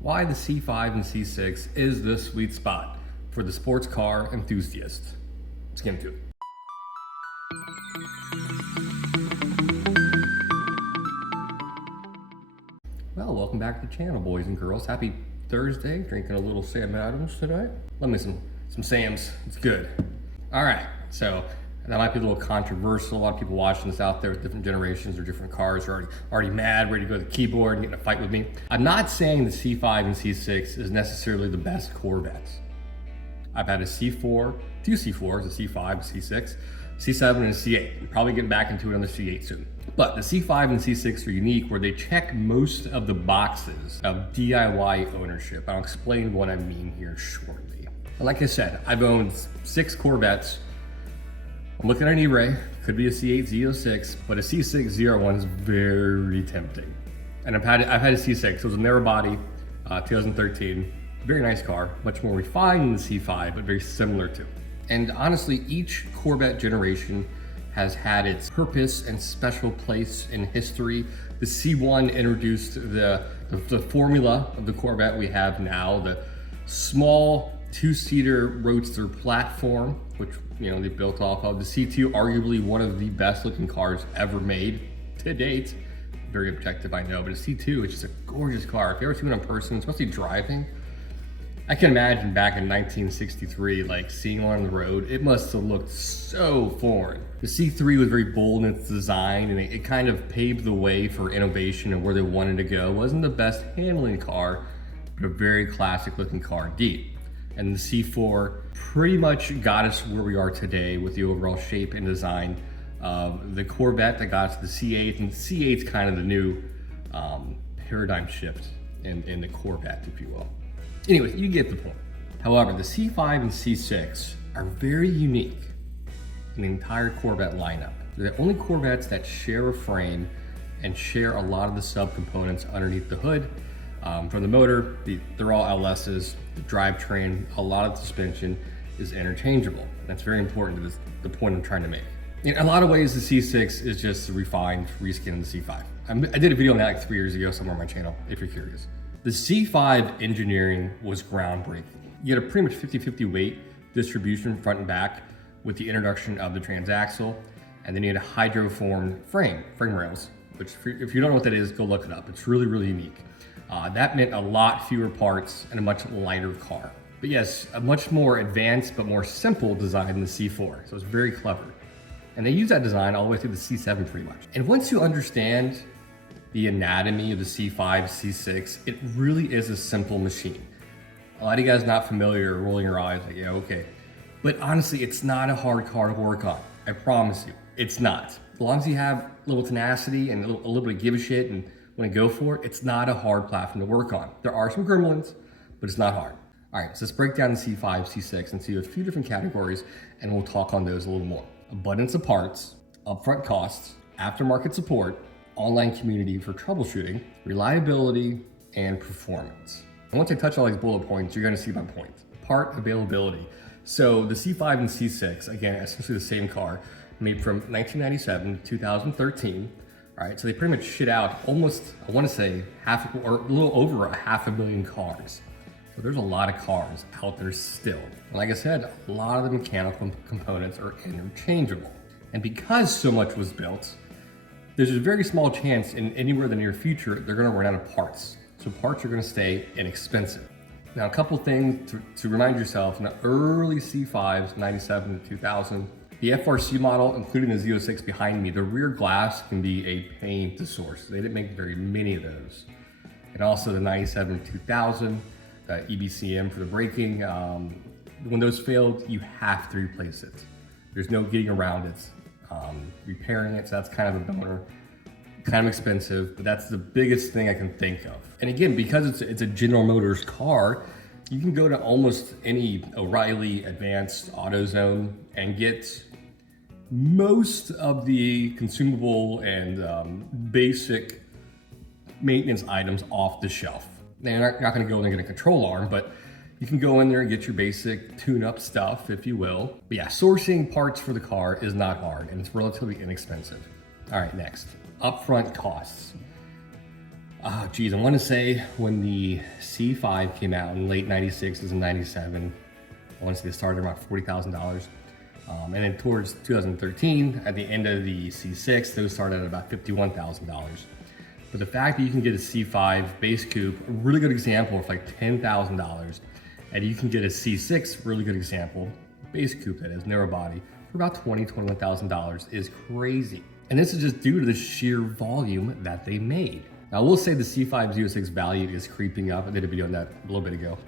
why the C5 and C6 is the sweet spot for the sports car enthusiast. Let's get into it. Well, welcome back to the channel, boys and girls. Happy Thursday. Drinking a little Sam Adams tonight. Love me some Sam's. It's good. All right, so that might be a little controversial. A lot of people watching this out there with different generations or different cars are already mad, ready to go to the keyboard and get in a fight with me. I'm not saying the C5 and C6 is necessarily the best Corvettes. I've had a C4, two C4s, a C5, a C6, C7, and a C8. I'm probably getting back into it on the C8 soon. But the C5 and C6 are unique where they check most of the boxes of DIY ownership. I'll explain what I mean here shortly. And like I said, I've owned 6 Corvettes. I'm looking at an E-Ray, could be a C8 Z06, but a C6 Z01 is very tempting. And I've had a C6, it was a narrow body, 2013. Very nice car, much more refined than the C5, but very similar to. And honestly, each Corvette generation has had its purpose and special place in history. The C1 introduced the formula of the Corvette we have now, the small two-seater roadster platform, which they built off of. The C2, arguably one of the best looking cars ever made to date. Very objective, I know, but a C2 is just a gorgeous car. If you ever seen it in person, especially driving, I can imagine back in 1963, like seeing one on the road, it must have looked so foreign. The C3 was very bold in its design, and it kind of paved the way for innovation and where they wanted to go. It wasn't the best handling car, but a very classic looking car indeed. And the C4 pretty much got us where we are today with the overall shape and design of the Corvette that got us to the C8, and the C8's kind of the new paradigm shift in the Corvette, if you will. Anyways, you get the point. However, the C5 and C6 are very unique in the entire Corvette lineup. They're the only Corvettes that share a frame and share a lot of the subcomponents underneath the hood. From the motor, they're all LSs, the drivetrain, a lot of the suspension is interchangeable. That's very important to the point I'm trying to make. In a lot of ways, the C6 is just a refined reskin of the C5. I did a video on that like 3 years ago somewhere on my channel, if you're curious. The C5 engineering was groundbreaking. You had a pretty much 50-50 weight distribution front and back with the introduction of the transaxle, and then you had a hydroformed frame rails, which if you don't know what that is, go look it up. It's really, really unique. That meant a lot fewer parts and a much lighter car. But yes, a much more advanced but more simple design than the C4, so it's very clever. And they use that design all the way through the C7 pretty much. And once you understand the anatomy of the C5, C6, it really is a simple machine. A lot of you guys not familiar are rolling your eyes like, yeah, okay. But honestly, it's not a hard car to work on. I promise you, it's not. As long as you have a little tenacity and a little bit of give a shit and want to go for it, it's not a hard platform to work on. There are some gremlins, but it's not hard. All right, so let's break down the C5, C6 and see a few different categories, and we'll talk on those a little more. Abundance of parts, upfront costs, aftermarket support, online community for troubleshooting, reliability, and performance. And once I touch all these bullet points, you're gonna see my point. Part availability. So the C5 and C6, again, essentially the same car, made from 1997 to 2013. All right, so they pretty much shit out almost, I wanna say, a little over 500,000 cars. So there's a lot of cars out there still. And like I said, a lot of the mechanical components are interchangeable. And because so much was built, there's a very small chance in anywhere in the near future, they're gonna run out of parts. So parts are gonna stay inexpensive. Now, a couple things to remind yourself, in the early C5s, 97 to 2000, the FRC model, including the Z06 behind me, the rear glass can be a pain to source. They didn't make very many of those. And also the 97 to 2000, the EBCM for the braking, when those failed, you have to replace it. There's no getting around it. Repairing it, so that's kind of a bummer, kind of expensive, but that's the biggest thing I can think of. And again, because it's a General Motors car, you can go to almost any O'Reilly, Advanced, AutoZone and get most of the consumable and basic maintenance items off the shelf. Now, you're not gonna go in and get a control arm, but you can go in there and get your basic tune-up stuff, if you will. But yeah, sourcing parts for the car is not hard, and it's relatively inexpensive. All right, next, upfront costs. Geez, I want to say when the C5 came out in late 96 and 97, I want to say they started around $40,000. And then towards 2013, at the end of the C6, those started at about $51,000. But the fact that you can get a C5 base coupe, a really good example, for like $10,000, and you can get a C6, really good example, base coupe that is, narrow body, for about $21,000 is crazy. And this is just due to the sheer volume that they made. Now, I will say the C5 Z06 value is creeping up. I did a video on that a little bit ago.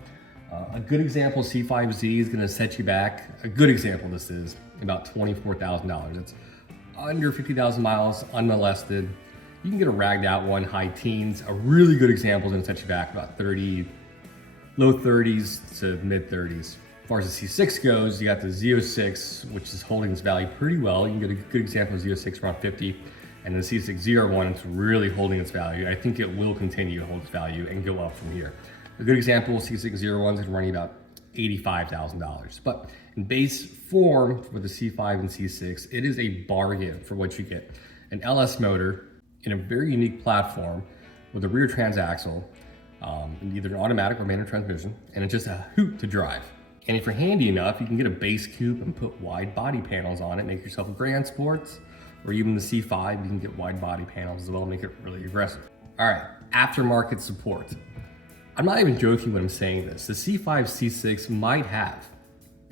A good example, C5Z is gonna set you back, a good example this is, about $24,000. It's under 50,000 miles, unmolested. You can get a ragged out one, high teens. A really good example is gonna set you back about 30, low 30s to mid 30s. As far as the C6 goes, you got the Z06, which is holding its value pretty well. You can get a good example of Z06 around 50. And the C6 ZR1 is really holding its value. I think it will continue to hold its value and go up from here. A good example, C6 ZR1 is running about $85,000. But in base form for the C5 and C6, it is a bargain for what you get. An LS motor in a very unique platform with a rear transaxle, either an automatic or manual transmission, and it's just a hoot to drive. And if you're handy enough, you can get a base coupe and put wide body panels on it, make yourself a Grand Sports, or even the C5, you can get wide body panels as well, make it really aggressive. All right, aftermarket support. I'm not even joking when I'm saying this. The C5, C6 might have,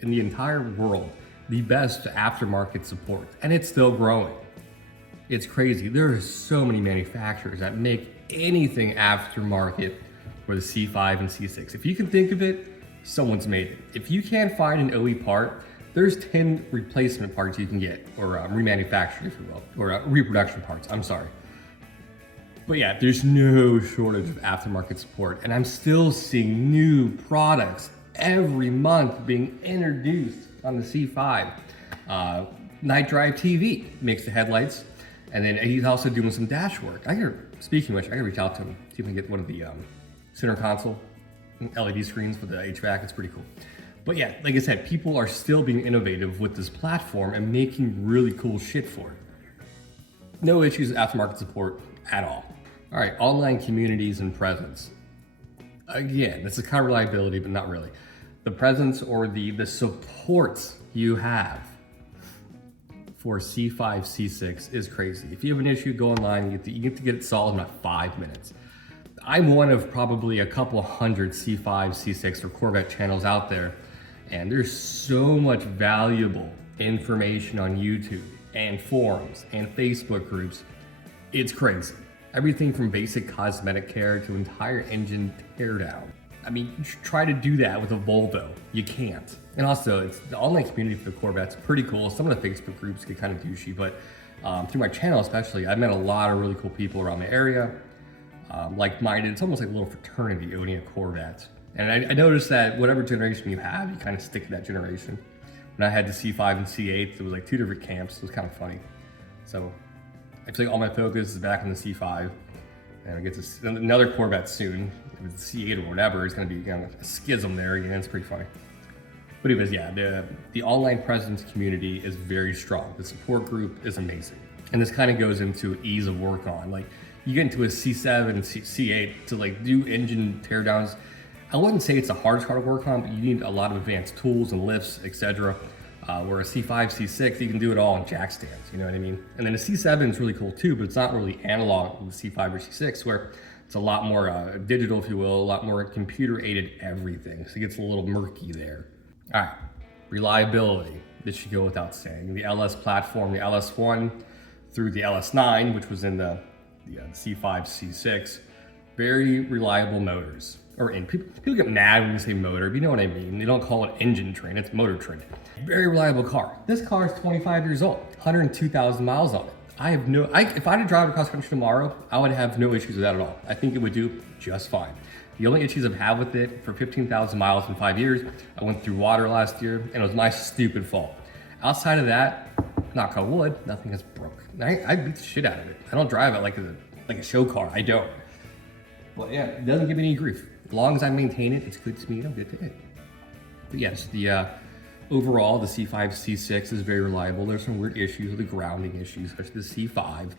in the entire world, the best aftermarket support, and it's still growing. It's crazy. There are so many manufacturers that make anything aftermarket for the C5 and C6. If you can think of it, someone's made it. If you can't find an OE part, there's 10 replacement parts you can get, or remanufactured, if you will, or reproduction parts, I'm sorry. But yeah, there's no shortage of aftermarket support, and I'm still seeing new products every month being introduced on the C5. Night Drive TV makes the headlights, and then he's also doing some dash work. Speaking of which, I gotta reach out to him, see if I can get one of the center console LED screens for the HVAC. It's pretty cool. But yeah, like I said, people are still being innovative with this platform and making really cool shit for it. No issues with aftermarket support at all. All right, online communities and presence. Again, this is kind of reliability, but not really. The presence or the support you have for C5, C6 is crazy. If you have an issue, go online, you get to get it solved in about 5 minutes. I'm one of probably a couple hundred C5, C6 or Corvette channels out there, and there's so much valuable information on YouTube and forums and Facebook groups. It's crazy. Everything from basic cosmetic care to entire engine teardown. I mean, you should try to do that with a Volvo. You can't. And also, the online community for the Corvette's pretty cool. Some of the Facebook groups get kind of douchey, but through my channel especially, I've met a lot of really cool people around the area. Like-minded, it's almost like a little fraternity owning a Corvette. And I noticed that whatever generation you have, you kind of stick to that generation. When I had the C5 and C8, there was like 2 different camps. It was kind of funny. So I feel like all my focus is back on the C5. And I get to another Corvette soon. If it's the C8 or whatever, it's gonna be a schism there again. It's pretty funny. But anyways, yeah, the online presence community is very strong. The support group is amazing. And this kind of goes into ease of work on. Like, you get into a C7 and C8 to like do engine teardowns. I wouldn't say it's the hardest car to work on, but you need a lot of advanced tools and lifts, etc. Where a C5, C6, you can do it all on jack stands, you know what I mean? And then a C7 is really cool too, but it's not really analog with the C5 or C6, where it's a lot more digital, if you will, a lot more computer-aided everything. So it gets a little murky there. All right, reliability. This should go without saying. The LS platform, the LS1 through the LS9, which was in the C5, C6, very reliable motors. People get mad when you say motor, but you know what I mean. They don't call it engine train, it's motor train. Very reliable car. This car is 25 years old, 102,000 miles on it. If I had to drive across country tomorrow, I would have no issues with that at all. I think it would do just fine. The only issues I've had with it, for 15,000 miles in 5 years, I went through water last year, and it was my stupid fault. Outside of that, knock on wood, nothing has broke. I beat the shit out of it. I don't drive it like a show car, I don't. But yeah, it doesn't give me any grief. As long as I maintain it, it's good to me, I'm good to it. But yes, overall, the C5, C6 is very reliable. There's some weird issues with the grounding issues, such as the C5.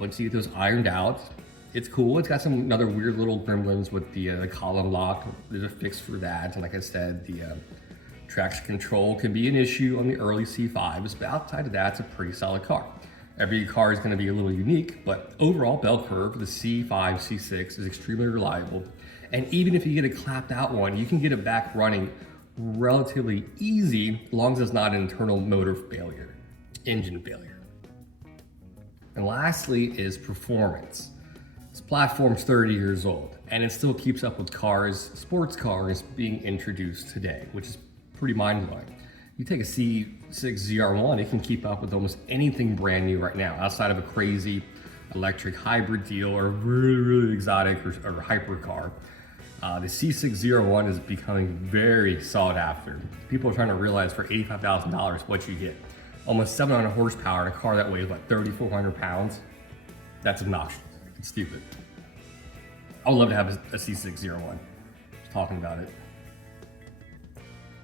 Once you get those ironed out, It's cool. It's got some another weird little gremlins with the column lock. There's a fix for that. And like I said, the traction control can be an issue on the early C5s, but outside of that, it's a pretty solid car. Every car is going to be a little unique, but overall bell curve, the C5, C6 is extremely reliable. And even if you get a clapped out one, you can get it back running relatively easy, as long as it's not an internal motor failure, engine failure. And lastly is performance. This platform's 30 years old, and it still keeps up with cars, sports cars being introduced today, which is pretty mind-blowing. You take a C6 ZR1, it can keep up with almost anything brand new right now, outside of a crazy electric hybrid deal or really exotic or hyper car. The C6 ZR1 is becoming very sought after. People are trying to realize for $85,000 what you get. Almost 700 horsepower in a car that weighs like 3,400 pounds. That's obnoxious. It's stupid. I would love to have a C6 ZR1. Just talking about it.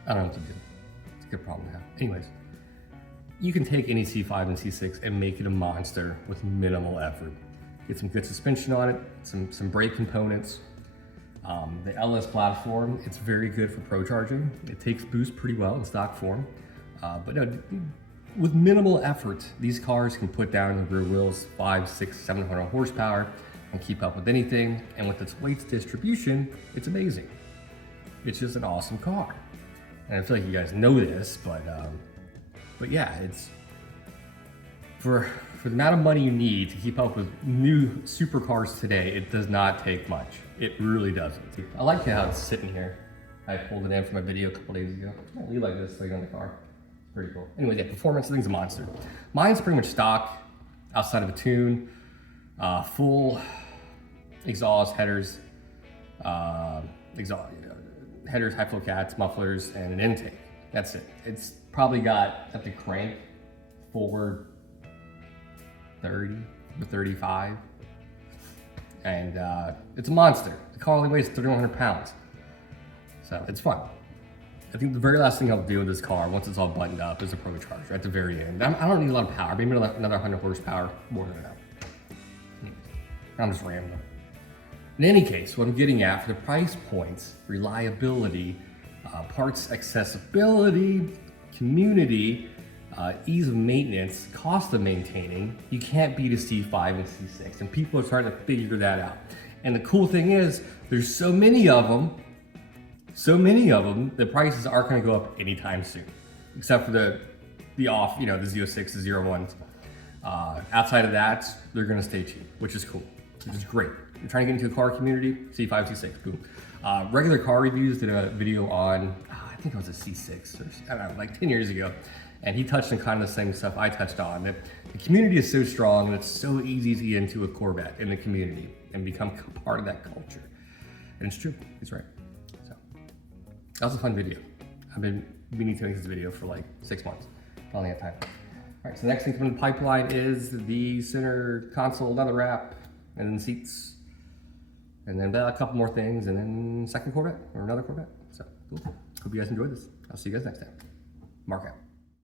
I don't know what to do. It's a good problem to have. Anyways, you can take any C5 and C6 and make it a monster with minimal effort. Get some good suspension on it, some brake components. The LS platform, it's very good for pro charging. It takes boost pretty well in stock form. But no, with minimal effort, these cars can put down the rear wheels 500, 600, 700 horsepower and keep up with anything. And with its weight distribution, it's amazing. It's just an awesome car. And I feel like you guys know this, but yeah, it's for the amount of money you need to keep up with new supercars today, it does not take much. It really doesn't. I like how it's sitting here. I pulled it in for my video a couple days ago. I leave like this sitting on the car. It's pretty cool. Anyway, yeah, performance, the thing's a monster. Mine's pretty much stock, outside of a tune, full exhaust, headers, headers, high flow cats, mufflers, and an intake. That's it. It's probably got at the crank forward 30 to 35. And it's a monster. The car only weighs 3,100 pounds. So it's fun. I think the very last thing I'll do with this car, once it's all buttoned up, is a pro charger at the very end. I don't need a lot of power, maybe another 100 horsepower, more than enough. I'm just rambling. In any case, what I'm getting at, for the price points, reliability, parts accessibility, community, ease of maintenance, cost of maintaining, you can't beat a C5 and C6, and people are starting to figure that out. And the cool thing is, there's so many of them, the prices aren't going to go up anytime soon, except for the off, the Z06, the Z01s. Outside of that, they're going to stay cheap, which is cool, which is great. You're trying to get into a car community, C5, C6, boom. Regular Car Reviews did a video on, I think it was a C6, or I don't know, like 10 years ago. And he touched on kind of the same stuff I touched on. The community is so strong and it's so easy to get into a Corvette in the community and become part of that culture. And it's true, he's right. So, that was a fun video. I've been meaning to make this video for like 6 months. Finally have time. All right, so the next thing from the pipeline is the center console leather wrap, and then seats, and then a couple more things, and then second Corvette, or another Corvette. So, cool. Hope you guys enjoyed this. I'll see you guys next time. Mark out.